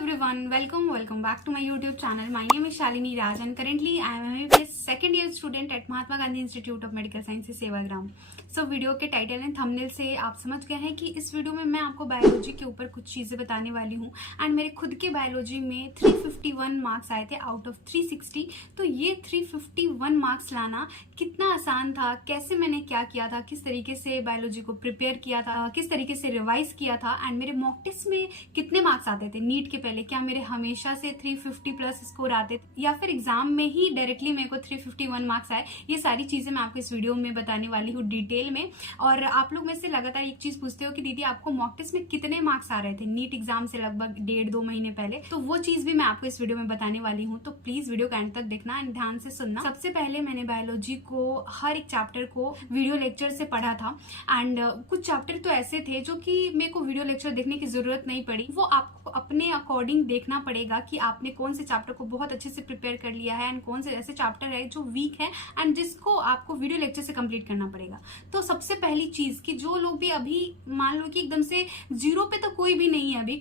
everyone, welcome back to my YouTube channel. My name is Shalini Raj and currently I am a MBBS second year student at Mahatma Gandhi Institute of Medical Sciences, Sevagram. Video के title and thumbnail से आप समझ गए हैं कि इस video में मैं आपको बायोलॉजी के ऊपर कुछ चीज़ें बताने वाली हूँ। एंड मेरे खुद के बायोलॉजी में 351 मार्क्स आए थे आउट ऑफ 360। तो ये 351 मार्क्स लाना कितना आसान था, कैसे मैंने क्या किया था, किस तरीके से बायोलॉजी को प्रिपेयर किया था, किस तरीके से रिवाइज किया था, एंड मेरे मॉक टेस्ट में कितने मार्क्स आते थे नीट के पहले, क्या मेरे हमेशा से 350 प्लस स्कोर आते थे या फिर एग्जाम में ही डायरेक्टली मेरे को 351 मार्क्स आए। ये सारी चीजें मैं आपको इस वीडियो में बताने वाली हूँ डिटेल में। और आप लोग में से लगातार एक चीज पूछते हो कि दीदी आपको मॉक टेस्ट में कितने मार्क्स आ रहे थे नीट एग्जाम से लगभग 1.5-2 महीने पहले, तो वो चीज भी मैं आपको इस वीडियो में बताने वाली हूँ। तो प्लीज वीडियो के एंड तक देखना एंड ध्यान से सुनना। सबसे पहले मैंने बायोलॉजी को हर एक चैप्टर को वीडियो लेक्चर से पढ़ा था एंड कुछ चैप्टर तो ऐसे थे जो कि मेरे को वीडियो लेक्चर देखने की जरूरत नहीं पड़ी। वो आपको अपने अकॉर्डिंग देखना पड़ेगा कि आपने कौन से चैप्टर को बहुत अच्छे से प्रिपेयर कर लिया है एंड कौन से ऐसे चैप्टर है जो वीक है एंड जिसको आपको वीडियो लेक्चर से कंप्लीट करना पड़ेगा। तो सबसे पहली चीज कि जो लोग भी अभी मान लो कि एकदम से जीरो पे तो कोई भी नहीं है, अभी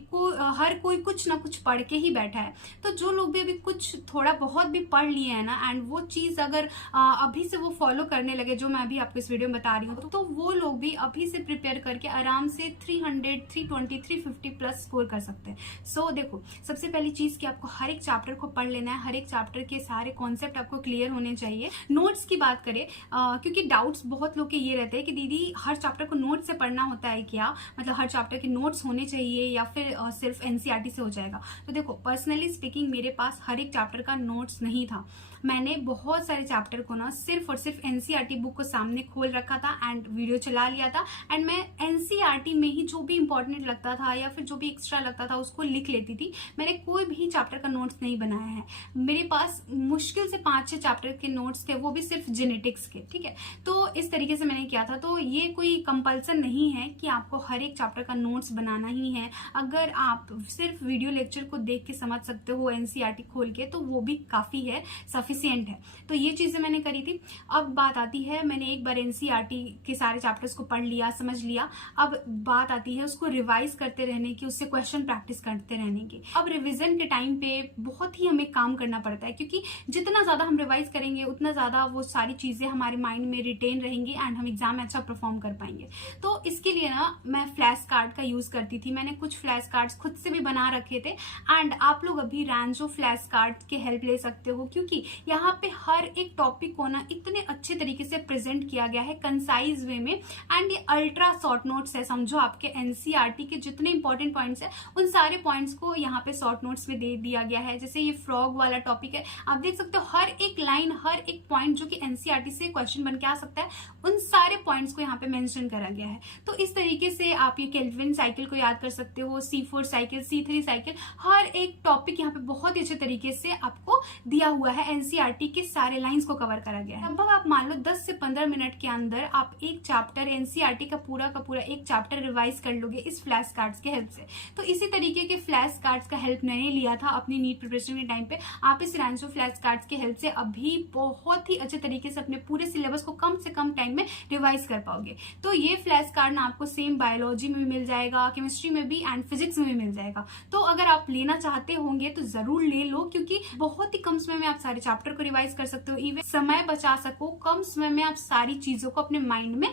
हर कोई कुछ ना कुछ पढ़ के ही बैठा है। तो जो लोग भी अभी कुछ थोड़ा बहुत भी पढ़ लिए है ना एंड वो चीज अगर अभी से वो फॉलो करने लगे जो मैं अभी आपको इस वीडियो में बता रही हूँ, तो वो लोग भी अभी से प्रिपेयर करके आराम से 300, 320, 350 प्लस स्कोर कर सकते हैं। सो देखो, सबसे पहली चीज कि आपको हर एक चैप्टर को पढ़ लेना है, हर एक चैप्टर के सारे कॉन्सेप्ट आपको क्लियर होने चाहिए। नोट्स की बात करें क्योंकि डाउट्स बहुत लोग के ये रहते हैं कि दीदी हर चैप्टर को नोट से पढ़ना होता है क्या, मतलब हर चैप्टर के नोट्स होने चाहिए या फिर सिर्फ एनसीईआरटी से हो जाएगा। तो देखो, पर्सनली स्पीकिंग मेरे पास हर एक चैप्टर का नोट्स नहीं था। मैंने बहुत सारे चैप्टर को ना सिर्फ और सिर्फ एनसीईआरटी बुक को सामने खोल रखा था एंड वीडियो चला लिया था एंड मैं एनसीईआरटी में ही जो भी इंपॉर्टेंट लगता था या फिर जो भी एक्स्ट्रा लगता था उसको लिख लेती थी। मैंने कोई भी चैप्टर का नोट्स नहीं बनाया है। मेरे पास मुश्किल से 5-6 चैप्टर के नोट्स थे, वो भी सिर्फ जेनेटिक्स के, ठीक है। तो इस तरीके से मैंने किया था। तो ये कोई कंपल्सन नहीं है कि आपको हर एक चैप्टर का नोट्स बनाना ही है। अगर आप सिर्फ वीडियो लेक्चर को देख के समझ सकते हो एनसीईआरटी खोल के, तो वो भी काफी है, सफिशिएंट है। तो ये चीजें मैंने करी थी। अब बात आती है, मैंने एक बार एनसीईआरटी के सारे चैप्टर्स को पढ़ लिया, समझ लिया। अब बात आती है उसको रिवाइज करते रहने की, उससे क्वेश्चन प्रैक्टिस करते रहने की। अब रिवीजन के टाइम पे बहुत ही हमें काम करना पड़ता है क्योंकि जितना ज्यादा हम रिवाइज करेंगे उतना ज्यादा वो सारी चीजें हमारे माइंड में रिटेन रहेंगी एंड हम एग्जाम में अच्छा परफॉर्म कर पाएंगे। तो इसके लिए ना मैं फ्लैश कार्ड का यूज करती थी। मैंने कुछ फ्लैश कार्ड्स खुद से भी बना रखे थे एंड आप लोग अभी रैंजो फ्लैश कार्ड के हेल्प ले सकते हो क्योंकि यहाँ पे हर एक टॉपिक को ना इतने अच्छे तरीके से प्रेजेंट किया गया है कंसाइज वे में एंड ये अल्ट्रा शॉर्ट नोट्स है। समझो आपके एनसीईआरटी के जितने इंपॉर्टेंट पॉइंट्स है उन सारे पॉइंट्स को यहाँ पे शॉर्ट नोट्स में दे दिया गया है। जैसे ये फ्रॉग वाला टॉपिक है, आप देख सकते हो हर एक लाइन, हर एक पॉइंट जो कि एनसीईआरटी से क्वेश्चन बन के आ सकता है, उन सारे पॉइंट्स को यहाँ पे मेंशन करा गया है। तो इस तरीके से आप ये केल्विन साइकिल को याद कर सकते हो, C4 साइकिल, C3 साइकिल, हर एक टॉपिक यहाँ पे बहुत ही अच्छे तरीके से आपको दिया हुआ है। एनसीईआरटी के सारे लाइंस को कवर करा गया है। अब आप मान लो 10 से 15 मिनट के अंदर आप एक चैप्टर एनसीईआरटी का पूरा एक चैप्टर रिवाइज कर लोगे इस फ्लैश कार्ड्स के हेल्प से। तो इसी तरीके के फ्लैश कार्ड्स का हेल्प मैंने लिया था अपनी नीट प्रिपरेशन के टाइम पे। आप इस रैंजो फ्लैश कार्ड्स के हेल्प से अभी बहुत ही अच्छे तरीके से अपने पूरे सिलेबस को कम से कम टाइम में रिवाइज कर पाओगे। तो ये फ्लैश कार्ड ना आपको सेम बायोलॉजी में भी मिल जाएगा, केमिस्ट्री में भी एंड फिजिक्स में भी मिल जाएगा। तो अगर आप लेना चाहते होंगे तो जरूर ले लो क्योंकि बहुत ही कम समय में आप सारे चैप्टर को रिवाइज कर सकते हो। इवन समय बचा सको, कम समय में आप सारी चीजों को अपने माइंड में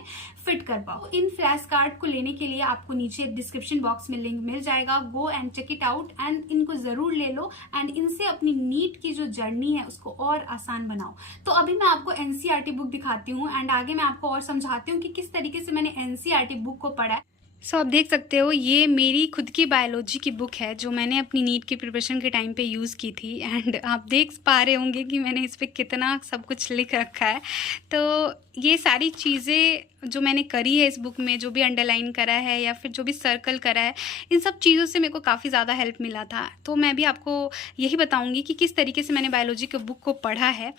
फिट कर पाओ। इन फ्लैश कार्ड को लेने के लिए आपको नीचे डिस्क्रिप्शन बॉक्स में लिंक मिल जाएगा। Go and check it out and इनको जरूर ले लो एंड इनसे अपनी नीट की जो जर्नी है उसको और आसान बनाओ। तो अभी मैं आपको एनसीईआरटी बुक दिखाती हूँ एंड आगे मैं आपको और समझाती हूँ कि किस तरीके से मैंने एनसीईआरटी बुक को पढ़ा है। सो आप देख सकते हो ये मेरी खुद की बायोलॉजी की बुक है जो मैंने अपनी नीट की प्रिपरेशन के टाइम पे यूज़ की थी एंड आप देख पा रहे होंगे कि मैंने इस पर कितना सब कुछ लिख रखा है। तो ये सारी चीज़ें जो मैंने करी है इस बुक में, जो भी अंडरलाइन करा है या फिर जो भी सर्कल करा है, इन सब चीज़ों से मेरे को काफ़ी ज़्यादा हेल्प मिला था। तो मैं भी आपको यही बताऊंगी कि किस तरीके से मैंने बायोलॉजी के बुक को पढ़ा है।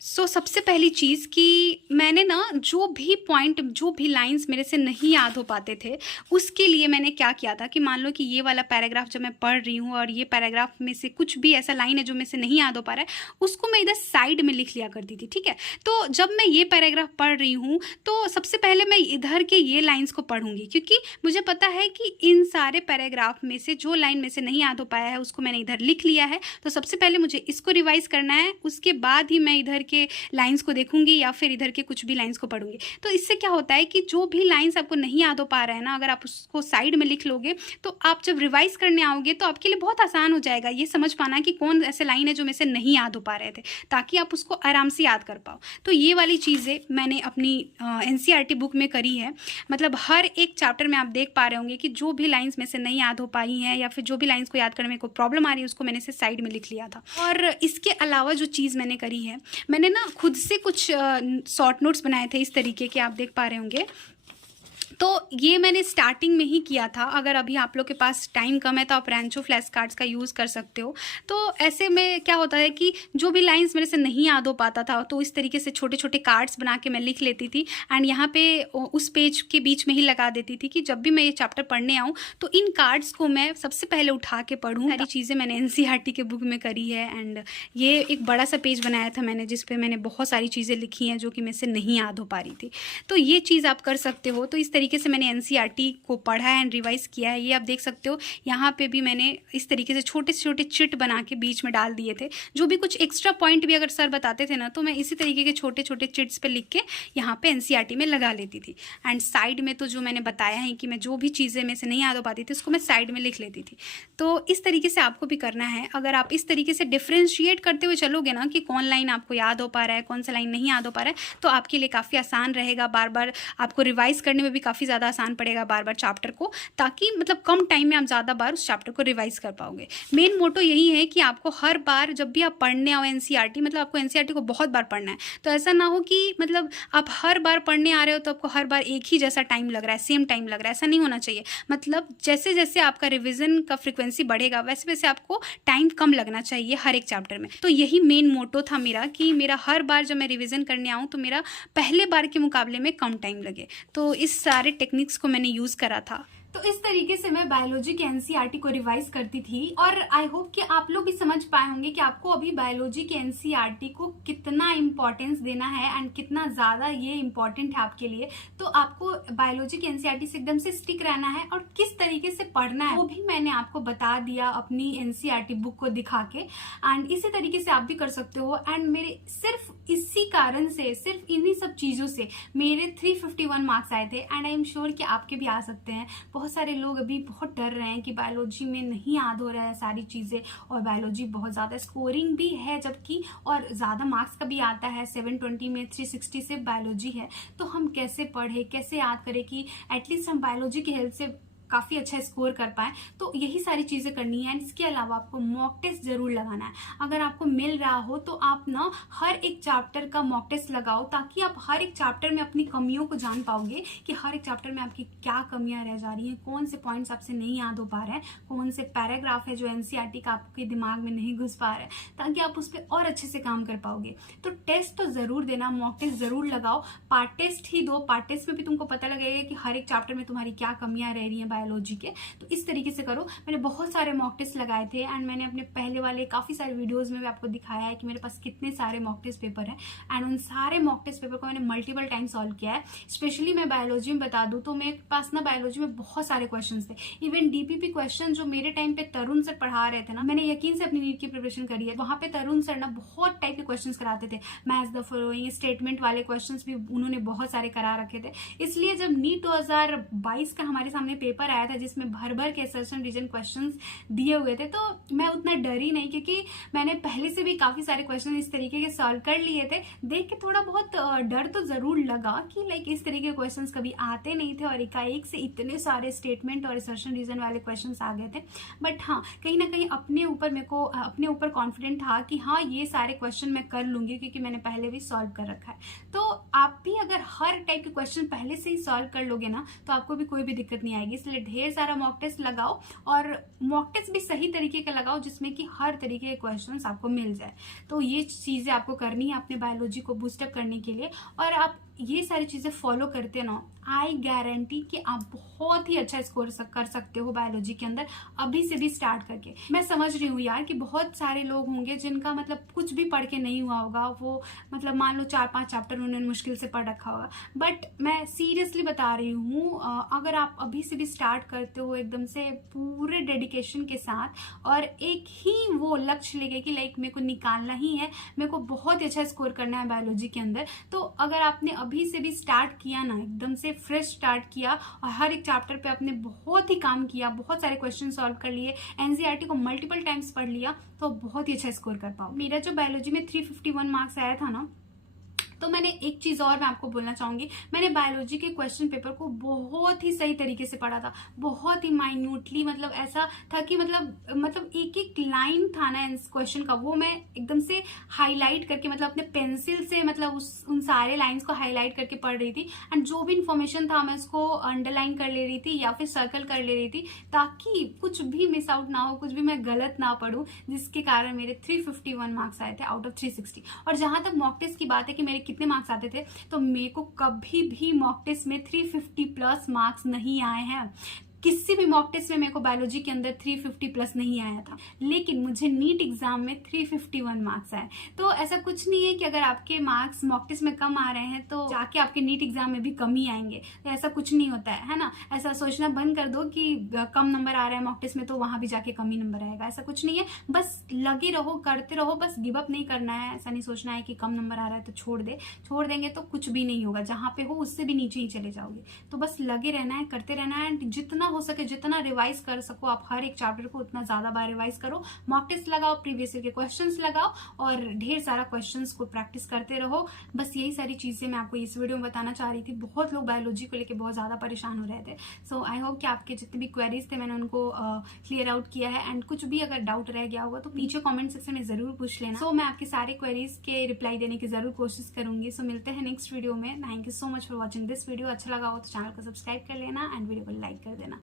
सो सबसे पहली चीज़ कि मैंने ना जो भी पॉइंट, जो भी लाइंस मेरे से नहीं याद हो पाते थे उसके लिए मैंने क्या किया था कि मान लो कि ये वाला पैराग्राफ जब मैं पढ़ रही हूँ और ये पैराग्राफ में से कुछ भी ऐसा लाइन है जो मेरे से नहीं याद हो पा रहा है, उसको मैं इधर साइड में लिख लिया करती थी, ठीक है। तो जब मैं ये पैराग्राफ पढ़ रही हूँ तो सबसे पहले मैं इधर के ये लाइंस को पढ़ूंगी, क्योंकि मुझे पता है कि इन सारे पैराग्राफ में से जो लाइन में से नहीं याद हो पाया है उसको मैंने इधर लिख लिया है। तो सबसे पहले मुझे इसको रिवाइज करना है, उसके बाद ही मैं इधर के लाइंस को देखूंगी या फिर इधर के कुछ भी लाइंस को पढ़ूंगी। तो इससे क्या होता है कि जो भी लाइंस आपको नहीं याद हो पा रहा है ना, अगर आप उसको साइड में लिख लोगे तो आप जब रिवाइज करने आओगे तो आपके लिए बहुत आसान हो जाएगा ये समझ पाना कि कौन ऐसे लाइन है जो में से नहीं याद हो पा रहे थे, ताकि आप उसको आराम से याद कर पाओ। तो ये वाली चीज़ें मैंने अपनी एनसीईआरटी बुक में करी है। मतलब हर एक चैप्टर में आप देख पा रहे होंगे कि जो भी लाइंस में से नहीं याद हो पाई हैं या फिर जो भी लाइंस को याद करने में कोई प्रॉब्लम आ रही है उसको मैंने से साइड में लिख लिया था। और इसके अलावा जो चीज़ मैंने करी है, मैंने ना खुद से कुछ शॉर्ट नोट्स बनाए थे इस तरीके के, आप देख पा रहे होंगे। तो ये मैंने स्टार्टिंग में ही किया था। अगर अभी आप लोग के पास टाइम कम है तो आप रैंचो फ्लैश कार्ड्स का यूज़ कर सकते हो। तो ऐसे में क्या होता है कि जो भी लाइंस मेरे से नहीं याद हो पाता था तो इस तरीके से छोटे छोटे कार्ड्स बना के मैं लिख लेती थी एंड यहाँ पे उस पेज के बीच में ही लगा देती थी कि जब भी मैं ये चैप्टर पढ़ने आऊँ तो इन कार्ड्स को मैं सबसे पहले उठा के पढ़ूँ। सारी चीज़ें मैंने एनसीईआरटी के बुक में करी है एंड ये एक बड़ा सा पेज बनाया था मैंने जिस पे मैंने बहुत सारी चीज़ें लिखी हैं जो कि मेरे से नहीं याद हो पा रही थी। तो ये चीज़ आप कर सकते हो। तो इस तरीके से मैंने एनसीईआरटी को पढ़ा है एंड रिवाइज किया है। ये आप देख सकते हो, यहाँ पे भी मैंने इस तरीके से छोटे छोटे चिट बना के बीच में डाल दिए थे। जो भी कुछ एक्स्ट्रा पॉइंट भी अगर सर बताते थे ना तो मैं इसी तरीके के छोटे छोटे चिट्स पे लिख के यहाँ पे एनसीईआरटी में लगा लेती थी। एंड साइड में तो जो मैंने बताया है कि मैं जो भी चीज़ें में से नहीं याद हो पाती थी उसको मैं साइड में लिख लेती थी। तो इस तरीके से आपको भी करना है। अगर आप इस तरीके से डिफ्रेंशिएट करते हुए चलोगे ना कि कौन लाइन आपको याद हो पा रहा है, कौन सा लाइन नहीं याद हो पा रहा है, तो आपके लिए काफ़ी आसान रहेगा। बार बार आपको रिवाइज करने में भी काफ़ी ज़्यादा आसान पड़ेगा बार बार चैप्टर को, ताकि मतलब कम टाइम में आप ज़्यादा बार उस चैप्टर को रिवाइज कर पाओगे। मेन मोटो यही है कि आपको हर बार जब भी आप पढ़ने आओ एनसीईआरटी, मतलब आपको एनसीईआरटी को बहुत बार पढ़ना है। तो ऐसा ना हो कि मतलब आप हर बार पढ़ने आ रहे हो तो आपको हर बार एक ही जैसा टाइम लग रहा है, सेम टाइम लग रहा है। ऐसा नहीं होना चाहिए। मतलब जैसे जैसे आपका रिविजन का फ्रिक्वेंसी बढ़ेगा वैसे वैसे आपको टाइम कम लगना चाहिए हर एक चैप्टर में। तो यही मेन मोटो था मेरा कि मेरा हर बार जब मैं रिविजन करने आऊँ तो मेरा पहले बार के मुकाबले में कम टाइम लगे। तो इस सारे टेक्निक्स को मैंने यूज़ करा था। तो इस तरीके से मैं बायोलॉजी के एनसीईआरटी को रिवाइज करती थी और आई होप कि आप लोग भी समझ पाए होंगे कि आपको अभी बायोलॉजी के एनसीईआरटी को कितना इंपॉर्टेंस देना है एंड कितना ज्यादा ये इंपॉर्टेंट है आपके लिए। तो आपको बायोलॉजी के एनसीईआरटी से एकदम से स्टिक रहना है और किस तरीके से पढ़ना है वो भी मैंने आपको बता दिया अपनी एनसीईआरटी बुक को दिखा के। एंड इसी तरीके से आप भी कर सकते हो। एंड मेरे सिर्फ इसी कारण से, सिर्फ इन्हीं सब चीजों से मेरे 351 मार्क्स आए थे एंड आई एम श्योर कि आपके भी आ सकते हैं। बहुत सारे लोग अभी बहुत डर रहे हैं कि बायोलॉजी में नहीं याद हो रहा है सारी चीज़ें, और बायोलॉजी बहुत ज़्यादा स्कोरिंग भी है जबकि, और ज़्यादा मार्क्स का भी आता है। 720 में 360 से बायोलॉजी है। तो हम कैसे पढ़े, कैसे याद करें कि एटलीस्ट हम बायोलॉजी की हेल्प से काफ़ी अच्छा स्कोर कर पाए। तो यही सारी चीज़ें करनी है। इसके अलावा आपको मॉक टेस्ट जरूर लगाना है। अगर आपको मिल रहा हो तो आप ना हर एक चैप्टर का मॉक टेस्ट लगाओ, ताकि आप हर एक चैप्टर में अपनी कमियों को जान पाओगे कि हर एक चैप्टर में आपकी क्या कमियां रह जा रही हैं, कौन से पॉइंट्स आपसे नहीं याद हो पा रहे हैं, कौन से पैराग्राफ है जो एनसीईआरटी का आपके दिमाग में नहीं घुस पा रहा है, ताकि आप उस पर और अच्छे से काम कर पाओगे। तो टेस्ट तो जरूर देना, मॉक टेस्ट जरूर लगाओ। पार्ट टेस्ट ही दो, पार्ट टेस्ट में भी तुमको पता लगेगा कि हर एक चैप्टर में तुम्हारी क्या कमियां रह रही हैं बायोलॉजी के। तो इस तरीके से करो। मैंने बहुत सारे मॉक टेस्ट लगाए थे एंड मैंने अपने पहले वाले काफी सारे वीडियोस में भी आपको दिखाया है कि मेरे पास कितने सारे मॉक टेस्ट पेपर हैं। एंड उन सारे मॉक टेस्ट पेपर को मैंने मल्टीपल टाइम सॉल्व किया है। स्पेशली मैं बायोलॉजी में बता दूं तो मेरे पास ना बायोलॉजी में बहुत सारे क्वेश्चन थे। इवन डीपीपी क्वेश्चन जो मेरे टाइम पे तरुण सर पढ़ा रहे थे ना, मैंने यकीन से अपनी नीट की प्रिपरेशन करी है। वहां पे तरुण सर ना बहुत टाइप के क्वेश्चन कराते थे। मैच द फॉलोइंग, स्टेटमेंट वाले क्वेश्चन भी उन्होंने बहुत सारे करा रखे थे। इसलिए जब नीट 2022 का हमारे सामने पेपर आया था जिसमें भर भर के सर्चन रीजन क्वेश्चंस दिए हुए थे, तो मैं उतना डरी नहीं, क्योंकि मैंने पहले से भी काफी सारे क्वेश्चन इस तरीके के सॉल्व कर लिए थे। देख के थोड़ा बहुत डर तो जरूर लगा कि लाइक इस तरीके के क्वेश्चंस कभी आते नहीं थे और एकाएक से इतने सारे स्टेटमेंट और सर्चन रीजन वाले क्वेश्चंस आ गए थे। बट हाँ, कहीं ना कहीं अपने ऊपर मेरे को अपने ऊपर कॉन्फिडेंट था कि हाँ ये सारे क्वेश्चन मैं कर लूंगी, क्योंकि मैंने पहले भी सॉल्व कर रखा है। तो आप भी अगर हर टाइप के क्वेश्चन पहले से ही सॉल्व कर लोगे ना तो आपको भी कोई भी दिक्कत नहीं आएगी। इसलिए ढेर सारा मॉक टेस्ट लगाओ और मॉक टेस्ट भी सही तरीके का लगाओ जिसमें कि हर तरीके के क्वेश्चंस आपको मिल जाए। तो ये चीजें आपको करनी है अपने बायोलॉजी को बूस्टअप करने के लिए। और आप ये सारी चीज़ें फॉलो करते ना, आई गारंटी कि आप बहुत ही अच्छा स्कोर कर सकते हो बायोलॉजी के अंदर अभी से भी स्टार्ट करके। मैं समझ रही हूँ यार कि बहुत सारे लोग होंगे जिनका मतलब कुछ भी पढ़ के नहीं हुआ होगा, वो मतलब मान लो 4-5 चैप्टर उन्होंने मुश्किल से पढ़ रखा होगा, बट मैं सीरियसली बता रही हूँ, अगर आप अभी से भी स्टार्ट करते हो एकदम से पूरे डेडिकेशन के साथ और एक ही वो लक्ष्य लेके कि लाइक मेरे को निकालना ही है, मेरे को बहुत ही अच्छा स्कोर करना है बायोलॉजी के अंदर, तो अगर आपने अभी से भी स्टार्ट किया ना, एकदम से फ्रेश स्टार्ट किया और हर एक चैप्टर पे आपने बहुत ही काम किया, बहुत सारे क्वेश्चन सॉल्व कर लिए, एनसीईआरटी को मल्टीपल टाइम्स पढ़ लिया, तो बहुत ही अच्छा स्कोर कर पाओ। मेरा जो बायोलॉजी में 351 मार्क्स आया था ना, तो मैंने एक चीज और मैं आपको बोलना चाहूंगी, मैंने बायोलॉजी के क्वेश्चन पेपर को बहुत ही सही तरीके से पढ़ा था, बहुत ही माइन्यूटली, मतलब ऐसा था कि मतलब एक एक लाइन था ना इस क्वेश्चन का, वो मैं एकदम से हाईलाइट करके, मतलब अपने पेंसिल से मतलब उन सारे लाइंस को हाईलाइट करके पढ़ रही थी, एंड जो भी इंफॉर्मेशन था मैं उसको अंडरलाइन कर ले रही थी या फिर सर्कल कर ले रही थी, ताकि कुछ भी मिस आउट ना हो, कुछ भी मैं गलत ना पढ़ूं, जिसके कारण मेरे 351 मार्क्स आए थे आउट ऑफ 360। और जहां तक मॉक टेस्ट की बात है कि मेरे कितने मार्क्स आते थे, तो मेरे को कभी भी मॉक टेस्ट में 350 प्लस मार्क्स नहीं आए हैं। किसी भी मॉक टेस्ट में मेरे को बायोलॉजी के अंदर 350 प्लस नहीं आया था, लेकिन मुझे नीट एग्जाम में 351 मार्क्स आए। तो ऐसा कुछ नहीं है कि अगर आपके मार्क्स मॉक टेस्ट में कम आ रहे हैं तो जाके आपके नीट एग्जाम में भी कम ही आएंगे, तो ऐसा कुछ नहीं होता है ना। ऐसा सोचना बंद कर दो कि कम नंबर आ रहा है मॉक टेस्ट में तो वहां भी जाके कम ही नंबर आएगा, ऐसा कुछ नहीं है। बस लगे रहो, करते रहो, बस गिव अप नहीं करना है। ऐसा नहीं सोचना है कि कम नंबर आ रहा है तो छोड़ देंगे तो कुछ भी नहीं होगा, जहां पे हो उससे भी नीचे ही चले जाओगे। तो बस लगे रहना है, करते रहना है, जितना हो सके जितना रिवाइज कर सको आप हर एक चैप्टर को उतना ज्यादा बार रिवाइज करो, मॉक टेस्ट लगाओ, प्रीवियस ईयर के क्वेश्चंस लगाओ और ढेर सारा क्वेश्चंस को प्रैक्टिस करते रहो। बस यही सारी चीजें मैं आपको इस वीडियो में बताना चाह रही थी। बहुत लोग बायोलॉजी को लेकर बहुत ज्यादा परेशान हो रहे थे, सो आई होप कि आपके जितने भी क्वेरीज थे मैंने उनको क्लियर आउट किया है, एंड कुछ भी अगर डाउट रह गया होगा तो नीचे कॉमेंट सेक्शन में जरूर पूछ लेना। सो मैं आपके सारे क्वेरीज के रिप्लाई देने की जरूर कोशिश करूंगी। सो मिलते हैं नेक्स्ट वीडियो में। Thank you so much for watching this video. अच्छा लगा हो तो चैनल को सब्सक्राइब कर लेना एंड वीडियो को लाइक कर देना।